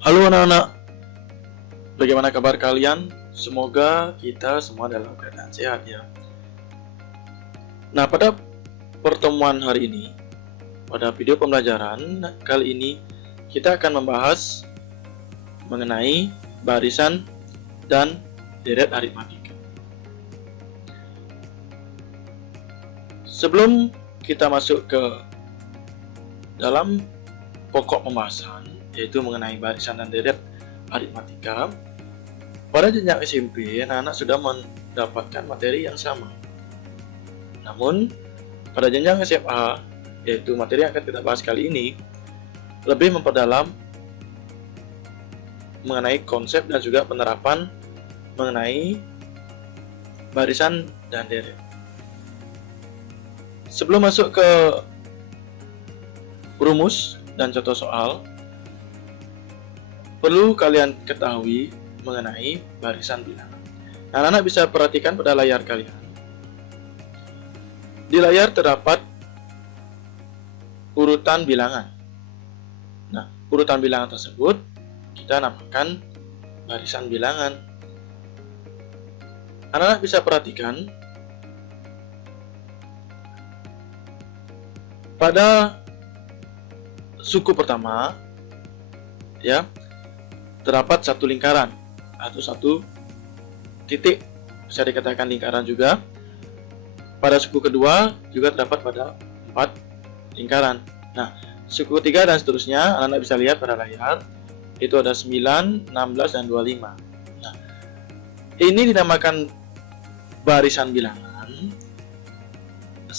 Halo anak-anak, bagaimana kabar kalian? Semoga kita semua dalam keadaan sehat ya. Nah, pada pertemuan hari ini, pada video pembelajaran kali ini, kita akan membahas mengenai barisan dan deret aritmatika. Sebelum kita masuk ke dalam pokok pembahasan, yaitu mengenai barisan dan deret aritmatika, pada jenjang SMP, anak-anak sudah mendapatkan materi yang sama. Namun, pada jenjang SMA, yaitu materi yang akan kita bahas kali ini, lebih memperdalam mengenai konsep dan juga penerapan mengenai barisan dan deret. Sebelum masuk ke rumus dan contoh soal, perlu kalian ketahui mengenai barisan bilangan. Nah, anak-anak bisa perhatikan pada layar kalian. Di layar terdapat urutan bilangan. Nah, urutan bilangan tersebut kita namakan barisan bilangan. Anak-anak bisa perhatikan pada suku pertama, ya, terdapat satu lingkaran atau satu titik, bisa dikatakan lingkaran juga. Pada suku kedua juga terdapat pada 4 lingkaran. Nah, suku ketiga dan seterusnya, anak-anak bisa lihat pada layar, itu ada 9, 16, dan 25. Nah, ini dinamakan barisan bilangan. 1,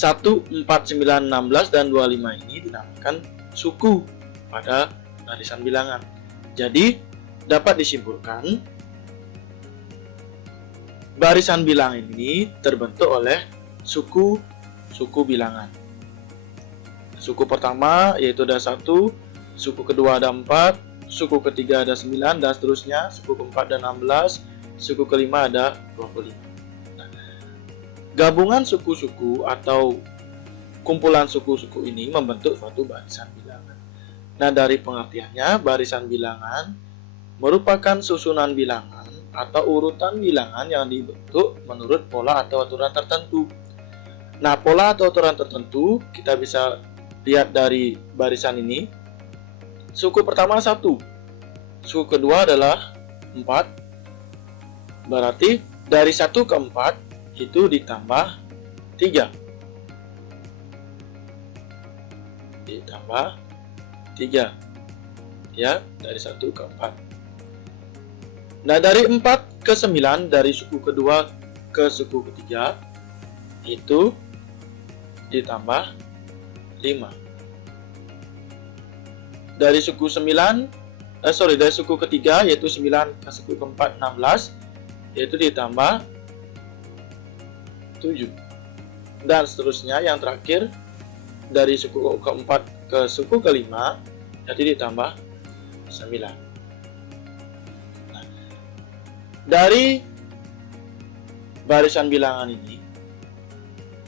4, 9, 16, dan 25 ini dinamakan suku pada barisan bilangan. Jadi, dapat disimpulkan barisan bilangan ini terbentuk oleh suku bilangan. Suku pertama yaitu ada 1, suku kedua ada 4, suku ketiga ada 9, dan seterusnya, suku keempat ada 16, suku kelima ada 25. Nah, gabungan suku-suku atau kumpulan suku-suku ini membentuk suatu barisan bilangan. Nah, dari pengertiannya, barisan bilangan merupakan susunan bilangan atau urutan bilangan yang dibentuk menurut pola atau aturan tertentu. Nah, pola atau aturan tertentu kita bisa lihat dari barisan ini. Suku pertama 1, suku kedua adalah 4. Berarti dari 1 ke 4 itu ditambah 3. Ditambah 3. Ya, dari 1 ke 4. Nah, dari 4 ke 9, dari suku kedua ke suku ketiga, itu ditambah 5. Dari suku dari suku ketiga, yaitu 9 ke suku keempat, 16, yaitu ditambah 7. Dan seterusnya, yang terakhir, dari suku keempat ke suku kelima, jadi ditambah 9. Dari barisan bilangan ini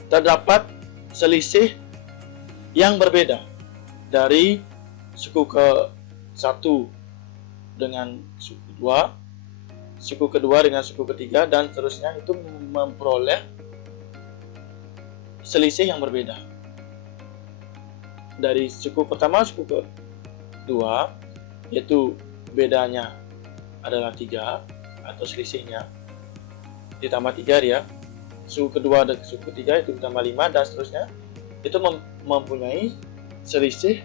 terdapat selisih yang berbeda dari suku ke-1 dengan suku 2, suku kedua dengan suku ketiga, dan seterusnya, itu memperoleh selisih yang berbeda. Dari suku pertama suku kedua, yaitu bedanya adalah 3 atau selisihnya ditambah 3 dia. Suku kedua dan suku ketiga itu ditambah 5, dan seterusnya, itu mempunyai selisih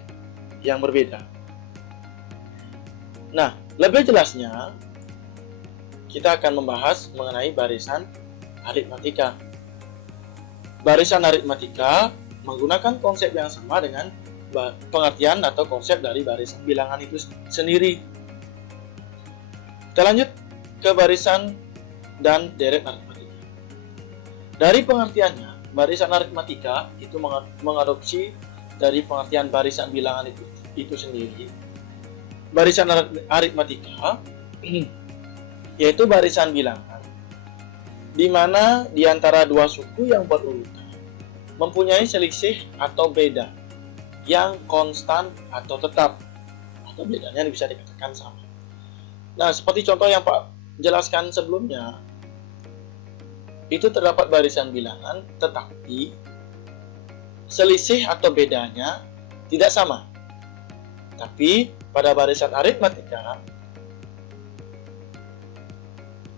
yang berbeda. Nah, lebih jelasnya kita akan membahas mengenai barisan aritmatika. Barisan aritmatika menggunakan konsep yang sama dengan pengertian atau konsep dari barisan bilangan itu sendiri. Kita lanjut ke barisan dan deret aritmatika. Dari pengertiannya, barisan aritmatika itu mengadopsi dari pengertian barisan bilangan itu sendiri. Barisan aritmatika yaitu barisan bilangan di mana di antara dua suku yang berurutan mempunyai selisih atau beda yang konstan atau tetap, atau bedanya bisa dikatakan sama. Nah, seperti contoh yang Pak jelaskan sebelumnya, itu terdapat barisan bilangan, tetapi selisih atau bedanya tidak sama. Tapi pada barisan aritmatika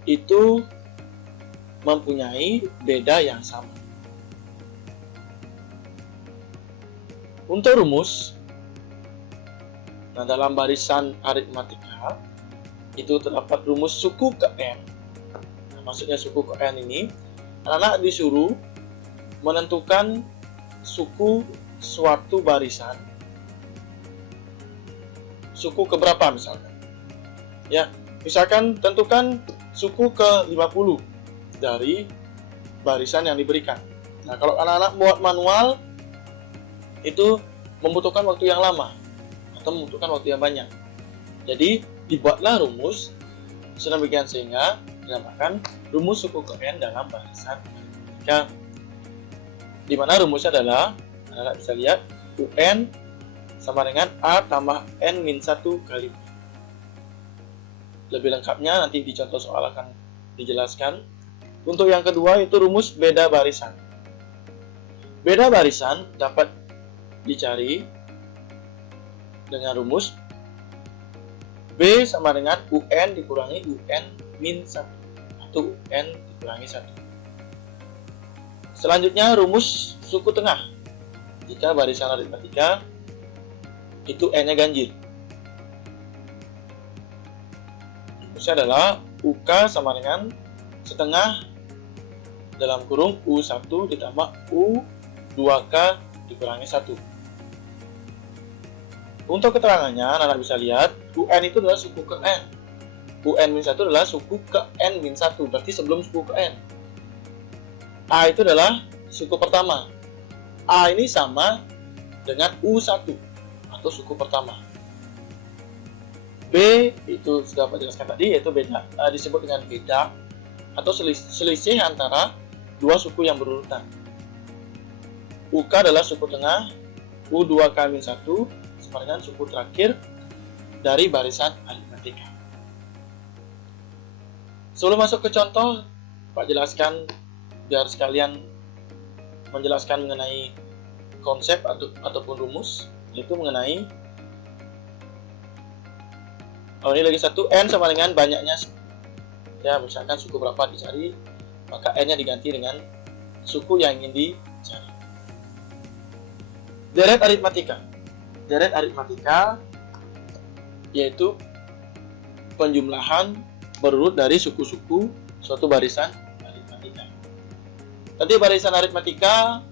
itu mempunyai beda yang sama. Untuk rumus, nah dalam barisan aritmatika itu terdapat rumus suku ke n. Nah, maksudnya suku ke n ini, anak-anak disuruh menentukan suku suatu barisan. Suku keberapa misalkan? Ya, misalkan tentukan suku ke 50 dari barisan yang diberikan. Nah, kalau anak-anak buat manual itu membutuhkan waktu yang lama atau membutuhkan waktu yang banyak. Jadi dibuatlah rumus sedemikian sehingga dinamakan rumus suku ke n dalam barisan aritmatika. Di mana rumusnya adalah, anak-anak bisa lihat, UN sama dengan A tambah N min 1 kali B. Lebih lengkapnya nanti di contoh soal akan dijelaskan. Untuk yang kedua itu rumus beda barisan. Beda barisan dapat dicari dengan rumus B sama dengan UN dikurangi UN min 1 atau UN dikurangi 1. Selanjutnya rumus suku tengah. Jika barisan aritmatika itu N-nya ganjil. Rumusnya adalah UK sama dengan setengah dalam kurung U1 ditambah U2K dikurangi 1. Untuk keterangannya, anak-anak bisa lihat, UN itu adalah suku ke N. UN min 1 adalah suku ke N min 1, berarti sebelum suku ke N. A itu adalah suku pertama. A ini sama dengan U1 atau suku pertama. B itu sudah Pak jelaskan tadi, yaitu beda, disebut dengan beda atau selisih antara dua suku yang berurutan. UK adalah suku tengah, U2K min 1 sama dengan suku terakhir dari barisan aritmatika. Sebelum masuk ke contoh, Pak jelaskan biar sekalian menjelaskan mengenai konsep ataupun rumus, yaitu mengenai ini lagi satu, N sama dengan banyaknya. Ya, misalkan suku berapa dicari, maka N-nya diganti dengan suku yang ingin dicari. Deret aritmatika. Deret aritmatika yaitu penjumlahan berurut dari suku-suku suatu barisan aritmatika. Tadi barisan aritmatika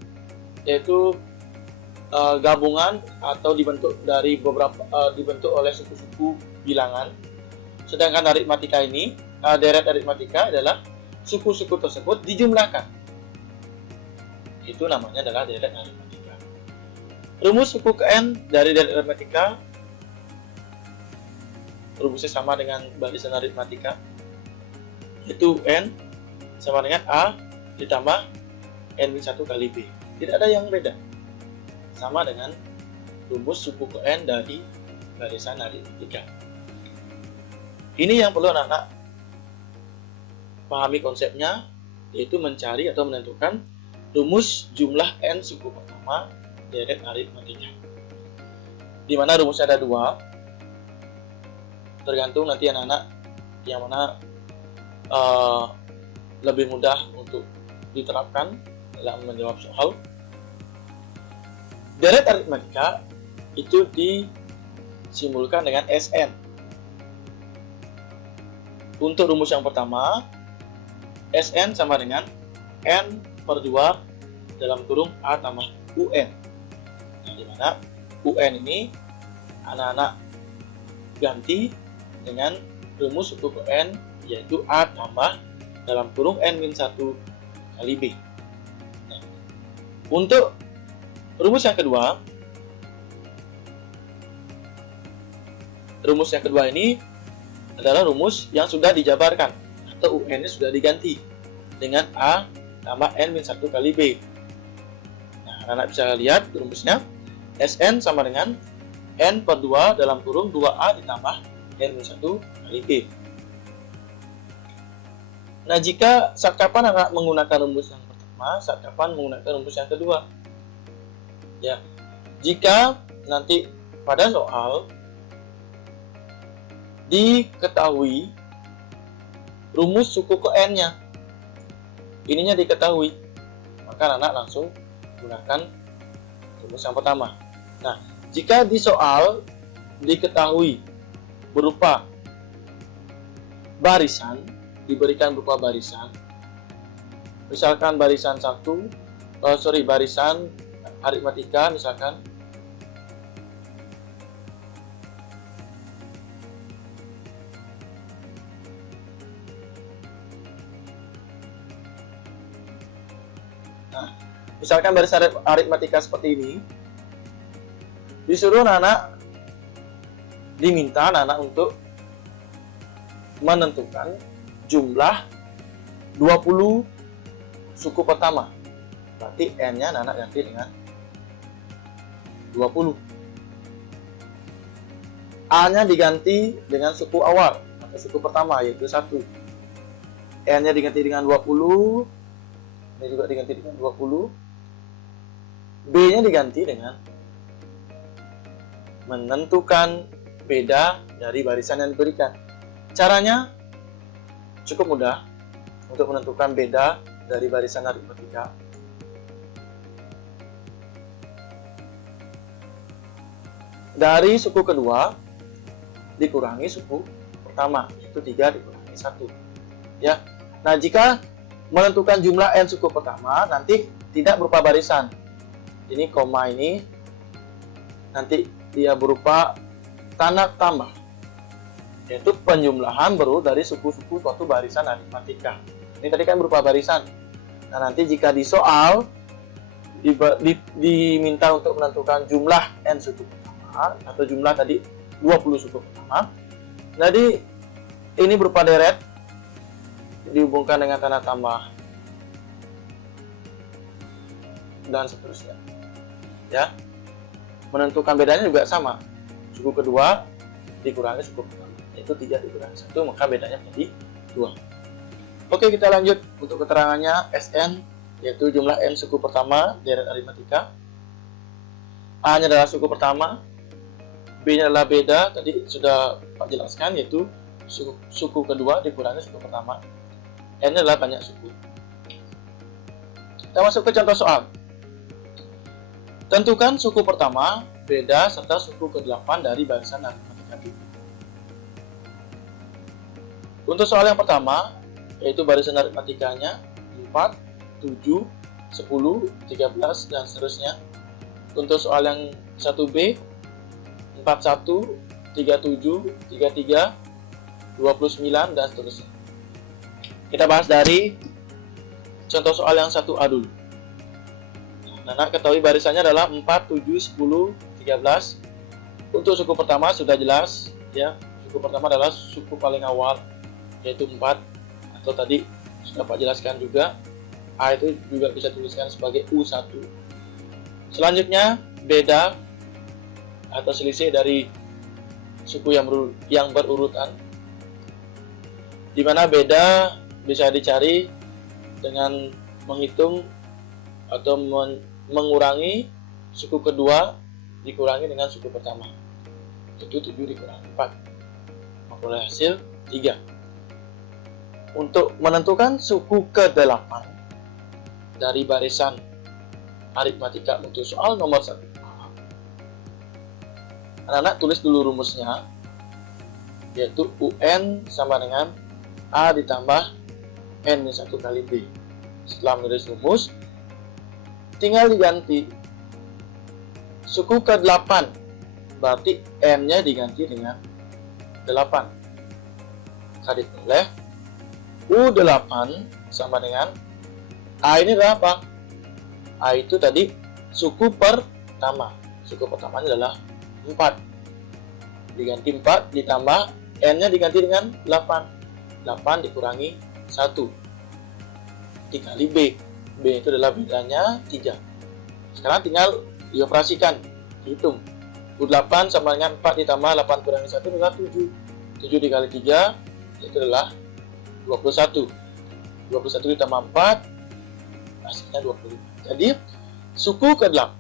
yaitu gabungan atau dibentuk dari beberapa dibentuk oleh suku-suku bilangan. Sedangkan aritmatika ini, deret aritmatika adalah suku-suku tersebut dijumlahkan. Itu namanya adalah deret aritmatika. Rumus suku ke N dari deret aritmatika rumusnya sama dengan barisan aritmatika, yaitu N sama dengan A ditambah N min 1 kali B. Tidak ada yang beda. Sama dengan rumus suku ke N dari barisan aritmatika. Ini yang perlu anak-anak pahami konsepnya, yaitu mencari atau menentukan rumus jumlah N suku pertama deret aritmatika. Di mana rumusnya ada dua, tergantung nanti anak-anak yang mana lebih mudah untuk diterapkan dalam menjawab soal. Deret aritmatika itu disimbolkan dengan SN. Untuk rumus yang pertama, SN sama dengan N per 2 dalam kurung A tambah UN. Nah, di mana UN ini anak-anak ganti dengan rumus suku ke N, yaitu A tambah dalam kurung N min 1 kali B. Nah, untuk rumus yang kedua ini adalah rumus yang sudah dijabarkan atau UN-nya sudah diganti dengan A tambah N min 1 kali B. Nah, anak-anak bisa lihat rumusnya. SN sama dengan N per 2 dalam kurung 2A ditambah N-1 kali B. Nah, jika saat kapan anak menggunakan rumus yang pertama, saat kapan menggunakan rumus yang kedua? Ya, jika nanti pada soal diketahui rumus suku ke N-nya, ininya diketahui, maka anak langsung gunakan rumus yang pertama. Nah, jika di soal diketahui berupa barisan, diberikan berupa barisan, misalkan barisan barisan aritmatika misalkan, nah, misalkan barisan aritmatika seperti ini, disuruh diminta anak untuk menentukan jumlah 20 suku pertama. Berarti N-nya anak ganti dengan 20. A-nya diganti dengan suku awal atau suku pertama, yaitu 1. N-nya diganti dengan 20. Ini juga diganti dengan 20. B-nya diganti dengan menentukan beda dari barisan yang diberikan. Caranya cukup mudah untuk menentukan beda dari barisan aritmatika. Dari suku kedua dikurangi suku pertama, yaitu 3 dikurangi 1. Ya. Nah, jika menentukan jumlah N suku pertama nanti tidak berupa barisan. Ini koma ini nanti dia berupa tanda tambah, yaitu penjumlahan baru dari suku-suku suatu barisan aritmatika. Ini tadi kan berupa barisan. Nah, nanti jika di soal diminta untuk menentukan jumlah N suku pertama atau jumlah tadi 20 suku pertama, jadi ini berupa deret dihubungkan dengan tanda tambah dan seterusnya. Ya, menentukan bedanya juga sama. Suku kedua dikurangi suku pertama, yaitu 3 dikurangi 1, maka bedanya menjadi 2. Oke, kita lanjut untuk keterangannya. SN yaitu jumlah N suku pertama deret aritmatika. A-nya adalah suku pertama, B-nya adalah beda, tadi sudah Pak jelaskan, yaitu suku kedua dikurangi suku pertama. N-nya adalah banyak suku. Kita masuk ke contoh soal. Tentukan suku pertama, beda, serta suku ke-8 dari barisan aritmatika B. Untuk soal yang pertama, yaitu barisan aritmatikanya 4, 7, 10, 13, dan seterusnya. Untuk soal yang 1B, 41, 37, 33, 29, dan seterusnya. Kita bahas dari contoh soal yang 1A dulu. Anak ketahui barisannya adalah 4, 7, 10, 13. Untuk suku pertama sudah jelas, ya. Suku pertama adalah suku paling awal, yaitu 4, atau tadi sudah Pak jelaskan juga. A itu juga bisa tuliskan sebagai U1. Selanjutnya beda atau selisih dari suku yang berurutan, di mana beda bisa dicari dengan menghitung atau mengurangi suku kedua dikurangi dengan suku pertama, itu 7 dikurangi 4, memperoleh hasil 3. Untuk menentukan suku ke-8 dari barisan aritmatika untuk soal nomor 1, anak-anak tulis dulu rumusnya, yaitu UN sama dengan A ditambah N-1 kali B. Setelah menulis rumus, tinggal diganti suku ke-8, berarti N-nya diganti dengan 8. Maka ditulis U8 sama dengan A ini adalah apa? A itu tadi suku pertama. Suku pertamanya adalah 4. Diganti 4 ditambah N-nya diganti dengan 8. 8 dikurangi 1 dikali B. B itu adalah bedanya 3. Sekarang tinggal dioperasikan, hitung. U8 sama dengan 4 ditambah 8 kurangi 1 adalah 7. 7 dikali 3 itu adalah 21. 21 ditambah 4 hasilnya 25. Jadi suku ke-8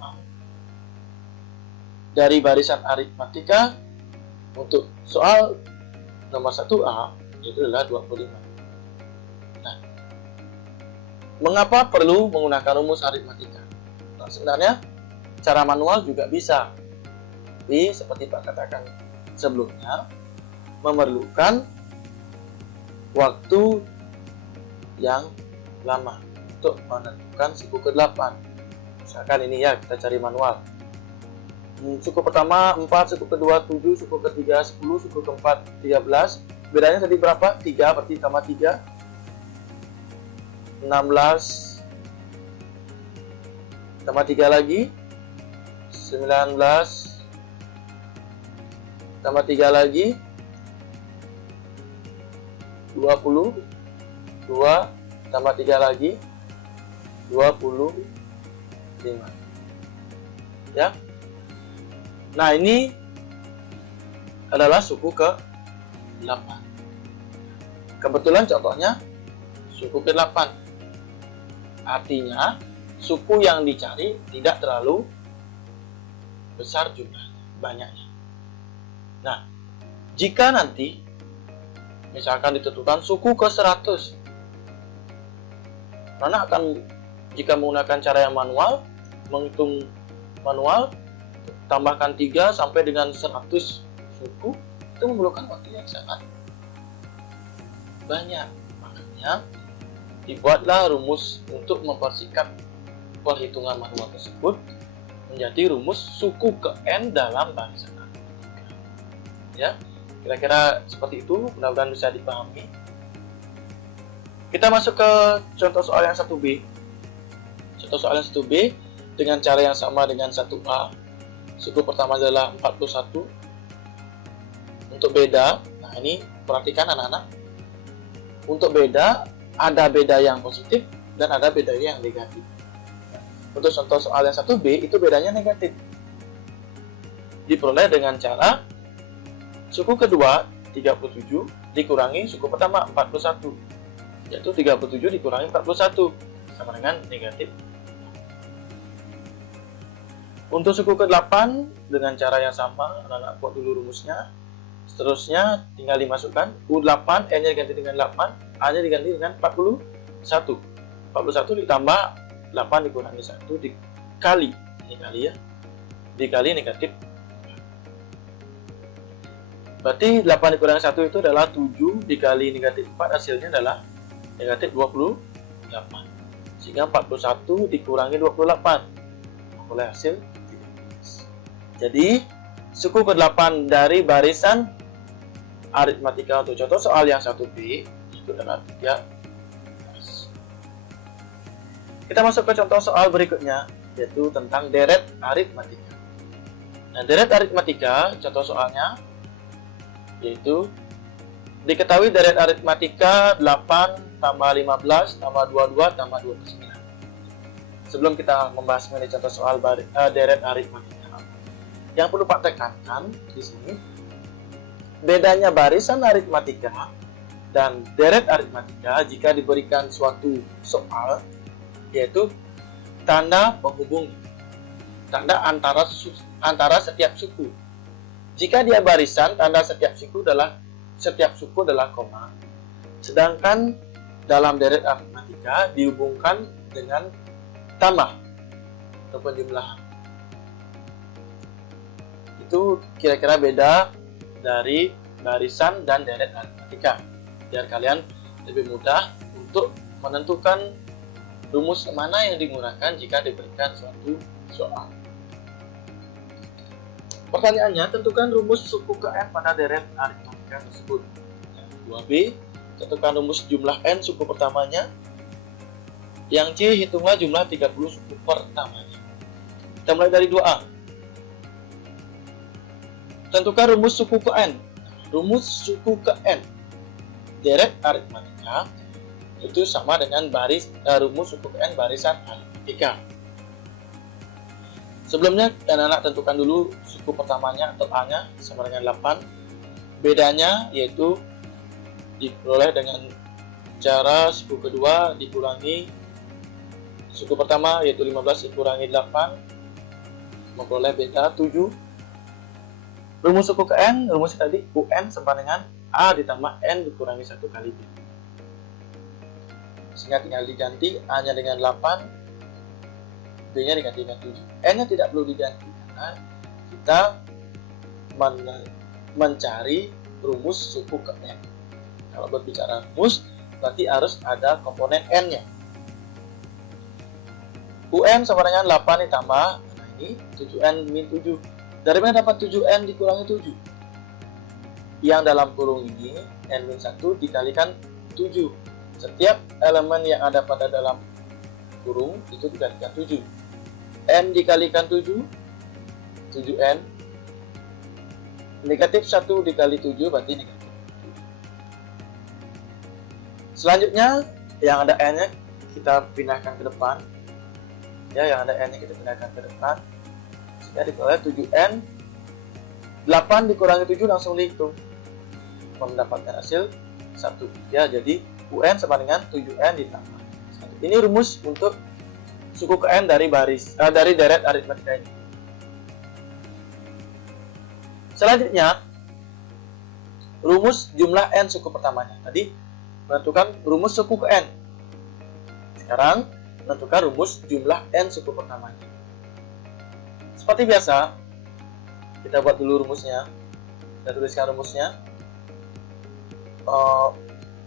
dari barisan aritmatika untuk soal nomor 1A itu adalah 25. Nah, mengapa perlu menggunakan rumus aritmatika? Nah, sebenarnya cara manual juga bisa. Tapi seperti Pak katakan sebelumnya, memerlukan waktu yang lama untuk menentukan suku ke-8. Misalkan ini ya, kita cari manual. Suku pertama 4, suku kedua 7, suku ketiga 10, suku keempat 13. Bedanya tadi berapa? 3 berarti tambah 3 16, tambah 3 lagi 19, tambah 3 lagi 20, 2 tambah 3 lagi 25. Ya. Nah, ini adalah suku ke-8. Kebetulan contohnya suku ke-8. Artinya suku yang dicari tidak terlalu besar jumlahnya, banyaknya. Nah, jika nanti misalkan ditentukan suku ke-100, Nana akan, jika menggunakan cara yang manual, menghitung manual, tambahkan 3 sampai dengan 100 suku, itu memerlukan waktu yang sangat banyak. Makanya dibuatlah rumus untuk mempersingkat perhitungan manual tersebut menjadi rumus suku ke n dalam barisan aritmatika. Ya, kira-kira seperti itu, mudah-mudahan bisa dipahami. Kita masuk ke contoh soal yang 1B. Contoh soal yang 1B dengan cara yang sama dengan 1A. Suku pertama adalah 41. Untuk beda, nah ini perhatikan anak-anak. Untuk beda, ada beda yang positif dan ada beda yang negatif. Untuk contoh soal yang 1B, itu bedanya negatif. Diperoleh dengan cara suku kedua 37 dikurangi suku pertama 41, yaitu 37 dikurangi 41 sama dengan negatif. Untuk suku ke-8 dengan cara yang sama, anak-anak buat dulu rumusnya. Seterusnya tinggal dimasukkan U8, N-nya diganti dengan 8, A-nya diganti dengan 41. 41 ditambah 8 dikurangi 1 dikali, ini kali ya, dikali negatif. Berarti 8 dikurangi 1 itu adalah 7 dikali negatif 4, hasilnya adalah negatif 28. Sehingga 41 dikurangi 28 oleh hasil 13. Jadi suku ke-8 dari barisan aritmatika untuk contoh soal yang 1B itu adalah 13. Kita masuk ke contoh soal berikutnya, yaitu tentang deret aritmatika. Nah, deret aritmatika contoh soalnya yaitu diketahui deret aritmatika 8 tambah 15 tambah 22 tambah 29. Sebelum kita membahas mengenai contoh soal deret aritmatika, yang perlu Pak tekankan di sini, bedanya barisan aritmatika dan deret aritmatika jika diberikan suatu soal, yaitu tanda penghubung, tanda antara setiap suku. Jika dia barisan, tanda setiap suku adalah koma. Sedangkan dalam deret aritmatika dihubungkan dengan tambah atau penjumlahan. Itu kira-kira beda dari barisan dan deret aritmatika, biar kalian lebih mudah untuk menentukan rumus mana yang digunakan jika diberikan suatu soal. Pertanyaannya, tentukan rumus suku ke n pada deret aritmatika tersebut. 2B, tentukan rumus jumlah n suku pertamanya. Yang C, hitunglah jumlah 30 suku pertamanya. Kita mulai dari 2A. Tentukan rumus suku ke n. Rumus suku ke n deret aritmatika itu sama dengan rumus suku ke n barisan aritmatika. Sebelumnya anak-anak tentukan dulu suku pertamanya atau A-nya sama dengan 8. Bedanya yaitu diperoleh dengan cara suku kedua dikurangi suku pertama, yaitu 15 dikurangi 8 memperoleh beta 7. Rumus suku ke N, rumus tadi UN sama dengan A ditambah N dikurangi 1 kali B. Sehingga tinggal diganti A-nya dengan 8, B-nya diganti dengan 7. N-nya tidak perlu diganti karena kita mencari rumus suku ke N. Kalau berbicara rumus, berarti harus ada komponen N-nya. UN sama dengan 8 ditambah, nah ini 7N min 7. Dari mana dapat 7N dikurangi 7? Yang dalam kurung ini, N min 1 dikalikan 7. Setiap elemen yang ada pada dalam kurung itu dikalikan 7. N dikalikan 7, 7N. Negatif 1 dikali 7 berarti negatif 7. Selanjutnya, yang ada N-nya kita pindahkan ke depan. Ya, yang ada N-nya kita pindahkan ke depan. Sehingga diperoleh 7N. 8 dikurangi 7 langsung dihitung. Mendapatkan hasil 1. Ya, jadi UN sama dengan 7N ditambah 1. Ini rumus untuk suku ke N dari deret aritmatika ini. Selanjutnya, rumus jumlah N suku pertamanya. Tadi menentukan rumus suku ke N. Sekarang menentukan rumus jumlah N suku pertamanya. Seperti biasa, kita buat dulu rumusnya. Kita tuliskan rumusnya.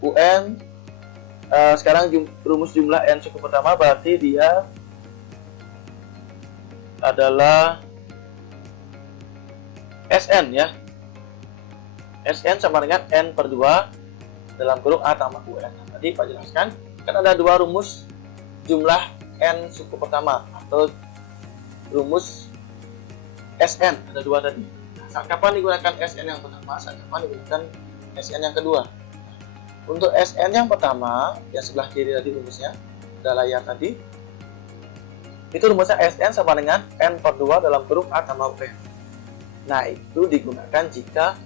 UN sekarang rumus jumlah N suku pertama berarti dia adalah Sn ya. Sn sama dengan N per 2 dalam kurung A tambah UN. Tadi Pak jelaskan, kan ada dua rumus jumlah N suku pertama atau rumus Sn, ada dua tadi. Saat kapan digunakan Sn yang pertama, saat kapan digunakan Sn yang kedua. Untuk Sn yang pertama, yang sebelah kiri tadi rumusnya, ada layar tadi. Itu rumusnya Sn sama dengan N per 2 dalam kurung A tambah UN. Nah, itu digunakan jika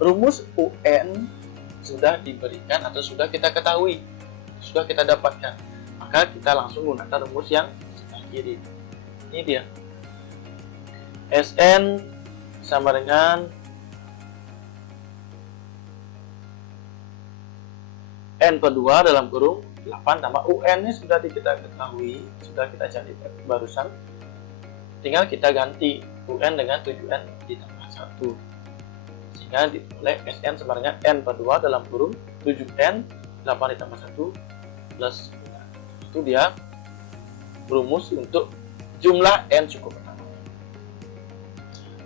rumus UN sudah diberikan atau sudah kita ketahui, sudah kita dapatkan. Maka kita langsung gunakan rumus yang sebelah kiri. Ini dia. Sn sama dengan N per 2 dalam kurung 8 tambah UN-nya sudah kita ketahui, sudah kita cari barusan. Tinggal kita ganti UN dengan 7N ditambah 1. Sehingga diperoleh Sn sama dengan N per 2 dalam kurung 7N 8 ditambah 1 plus 9. Itu dia rumus untuk jumlah N suku pertama.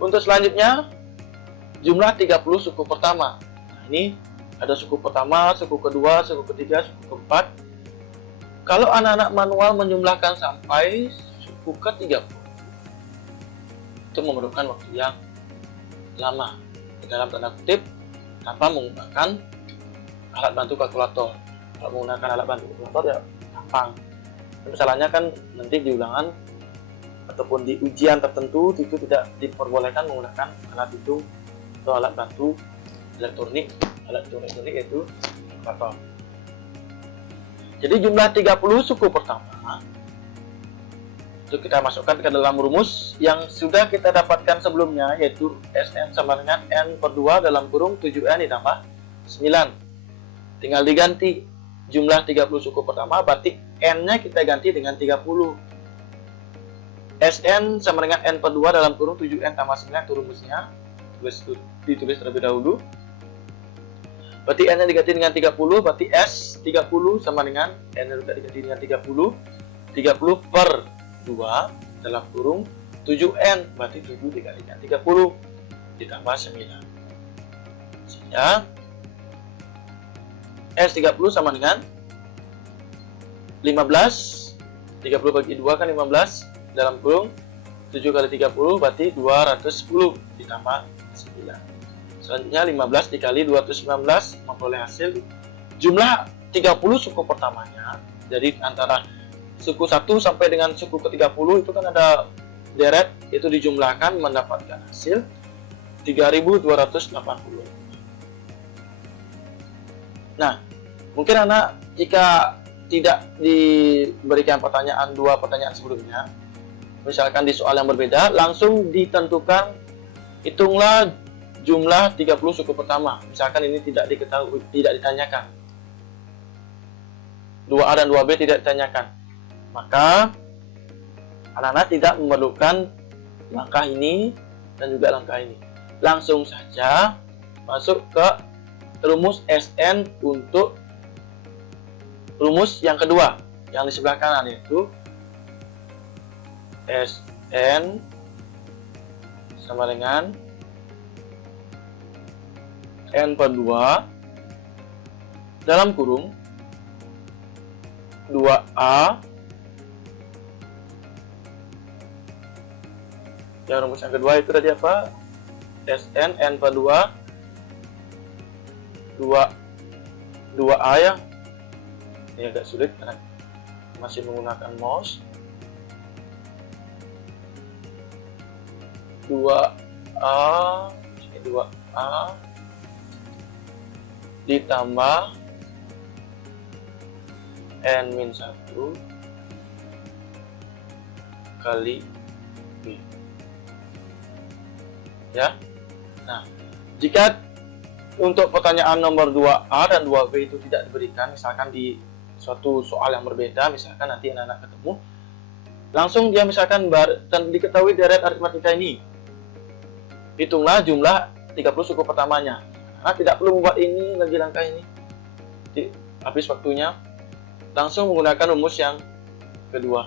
Untuk selanjutnya, jumlah 30 suku pertama. Nah, ini ada suku pertama, suku kedua, suku ketiga, suku keempat. Kalau anak-anak manual menjumlahkan sampai suku ke-30, itu memerlukan waktu yang lama. Dalam tanda kutip, tanpa menggunakan alat bantu kalkulator. Kalau menggunakan alat bantu kalkulator ya gampang. Masalahnya kan nanti di ulangan ataupun di ujian tertentu itu tidak diperbolehkan menggunakan alat hitung atau alat bantu elektronik. Alat elektronik yaitu kalkulator. Jadi jumlah 30 suku pertama itu kita masukkan ke dalam rumus yang sudah kita dapatkan sebelumnya, yaitu Sn sama dengan N per 2 dalam kurung 7N ditambah 9. Tinggal diganti jumlah 30 suku pertama, berarti N-nya kita ganti dengan 30. Sn sama dengan N per 2 dalam kurung 7N tambah 9 itu rumusnya. Ditulis terlebih dahulu. Berarti N-nya diganti dengan 30, berarti S 30 sama dengan N-nya juga diganti dengan 30. 30 per 2 dalam kurung 7N, berarti 7 dikalikan 30 ditambah 9. Sehingga S30 sama dengan 15. 30 bagi 2 kan 15 dalam kurung 7 kali 30 berarti 210 ditambah 9. Selanjutnya 15 dikali 219 memperoleh hasil jumlah 30 suku pertamanya. Jadi antara suku 1 sampai dengan suku ke-30 itu kan ada deret, itu dijumlahkan mendapatkan hasil 3280. Nah, mungkin anak jika tidak diberikan pertanyaan, dua pertanyaan sebelumnya, misalkan di soal yang berbeda, langsung ditentukan, hitunglah jumlah 30 suku pertama. Misalkan ini tidak diketahui, tidak ditanyakan. 2A dan 2B tidak ditanyakan. Maka anak-anak tidak memerlukan langkah ini dan juga langkah ini. Langsung saja masuk ke rumus SN untuk rumus yang kedua, yang di sebelah kanan, yaitu SN sama dengan N per 2 dalam kurung 2A. Yang rumus yang kedua itu tadi apa? SN N per 2A ya. Ini agak sulit karena masih menggunakan mouse. 2A ditambah N-1 kali B. Ya. Nah, jika untuk pertanyaan nomor 2A dan 2B itu tidak diberikan, misalkan di suatu soal yang berbeda, misalkan nanti anak-anak ketemu, langsung dia misalkan dan diketahui deret aritmatika ini, hitunglah jumlah 30 suku pertamanya. Nah, tidak perlu membuat ini lagi langkah ini, habis waktunya. Langsung menggunakan rumus yang kedua,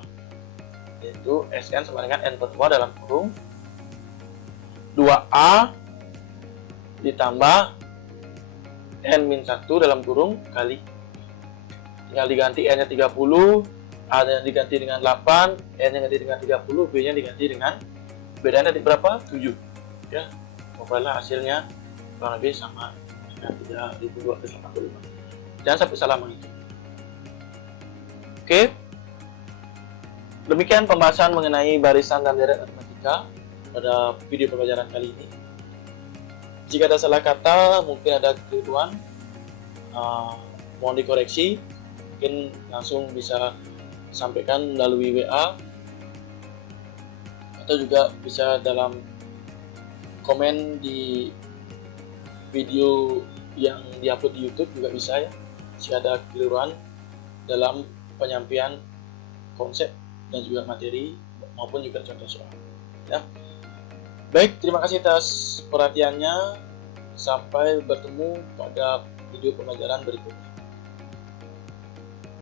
yaitu SN sama dengan N per 2 dalam kurung 2A ditambah N-1 dalam kurung kali. Tinggal diganti N-nya 30, A-nya diganti dengan 8, N-nya diganti dengan 30, B-nya diganti dengan, bedanya tadi berapa? 7. Ya, pokoknya hasilnya kurang lebih sama dengan 3285. Jangan sampai salah menghitung. Oke, demikian pembahasan mengenai barisan dan deret aritmatika pada video pembelajaran kali ini. Jika ada salah kata, mungkin ada kekeliruan, mohon dikoreksi. Mungkin langsung bisa sampaikan melalui WA atau juga bisa dalam komen di video yang diupload di YouTube juga bisa ya. Jika ada kekeliruan dalam penyampaian konsep dan juga materi maupun juga contoh soal. Ya. Baik, terima kasih atas perhatiannya. Sampai bertemu pada video pembelajaran berikutnya.